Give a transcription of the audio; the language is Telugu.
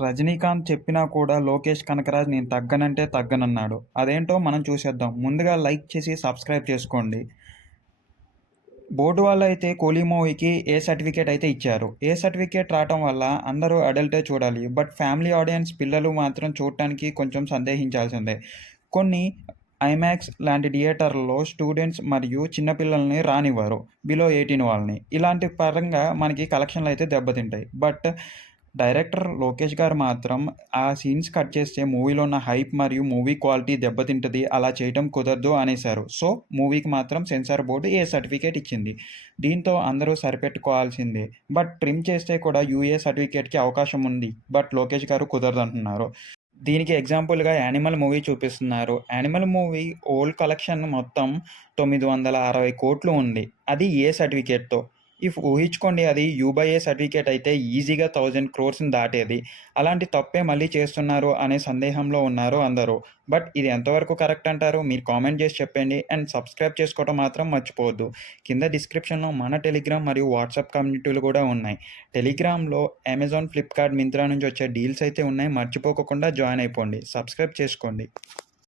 రజనీకాంత్ చెప్పినా కూడా లోకేష్ కనకరాజ్ నేను తగ్గనంటే తగ్గనన్నాడు. అదేంటో మనం చూసేద్దాం. ముందుగా లైక్ చేసి సబ్స్క్రైబ్ చేసుకోండి. బోర్డు వాళ్ళైతే 'కూలీ' మూవీకి ఏ సర్టిఫికేట్ అయితే ఇచ్చారు. ఏ సర్టిఫికేట్ రావటం వల్ల అందరూ అడల్టే చూడాలి. బట్ ఫ్యామిలీ ఆడియన్స్ పిల్లలు మాత్రం చూడటానికి కొంచెం సందేహించాల్సిందే. కొన్ని ఐమాక్స్ లాంటి థియేటర్లలో స్టూడెంట్స్ మరియు చిన్న పిల్లల్ని రానివ్వరు. బిలో 18 వాళ్ళని. ఇలాంటి పరంగా మనకి కలెక్షన్లు అయితే దెబ్బతింటాయి. బట్ డైరెక్టర్ లోకేష్ గారు మాత్రం ఆ సీన్స్ కట్ చేస్తే మూవీలో ఉన్న హైప్ మరియు మూవీ క్వాలిటీ దెబ్బతింటది. అలా చేయటం కుదరదు అనేశారు. సో, మూవీకి మాత్రం సెన్సార్ బోర్డు ఏ సర్టిఫికేట్ ఇచ్చింది. దీంతో అందరూ సరిపెట్టుకోవాల్సిందే. బట్ ట్రిమ్ చేస్తే కూడా యూఏ సర్టిఫికేట్‌కి అవకాశం ఉంది. బట్ లోకేష్ గారు కుదరదంటున్నారు. దీనికి ఎగ్జాంపుల్‌గా 'యానిమల్' మూవీ చూపిస్తున్నారు. 'యానిమల్' మూవీ ఓల్డ్ కలెక్షన్ మొత్తం 960,00,00,000 ఉంది. అది ఏ సర్టిఫికేట్‌తో. ఊహించుకోండి, అది యూ/ఏ సర్టిఫికేట్ అయితే ఈజీగా 1000 క్రోర్స్‌ని దాటేది. అలాంటి తప్పే మళ్ళీ చేస్తున్నారు అనే సందేహంలో ఉన్నారు అందరూ. బట్ ఇది ఎంతవరకు కరెక్ట్ అంటారు? మీరు కామెంట్ చేసి చెప్పండి. అండ్ సబ్స్క్రైబ్ చేసుకోవడం మాత్రం మర్చిపోవద్దు. కింద డిస్క్రిప్షన్‌లో మన టెలిగ్రామ్ మరియు వాట్సాప్ కమ్యూనిటీలు కూడా ఉన్నాయి. టెలిగ్రామ్‌లో అమెజాన్, ఫ్లిప్‌కార్ట్, మింత్రా నుంచి వచ్చే డీల్స్ అయితే ఉన్నాయి. మర్చిపోకుండా జాయిన్ అయిపోండి. సబ్స్క్రైబ్ చేసుకోండి.